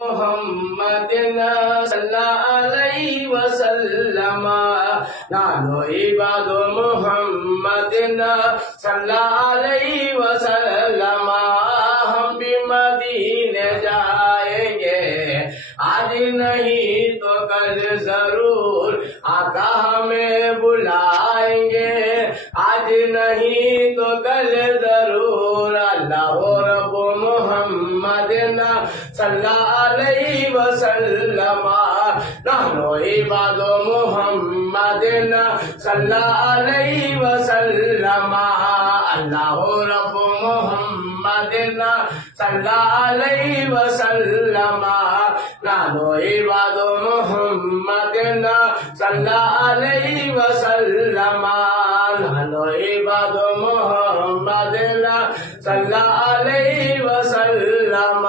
محمد صلی علیہ وسلم نانو عباد محمد صلی علیہ وسلم ہم بھی مدینے جائیں گے آج نہیں تو کل ضرور آقا ہمیں بلائیں گے آج نہیں تو کل ضرور اللہ رب محمد صلی علیہ وسلم نحنو عباد محمد صلی علیہ وسلم اللہ رب محمد صلی علیہ وسلم نحنو عباد محمد صلی علیہ وسلم نحنو عباد محمد صلی علیہ وسلم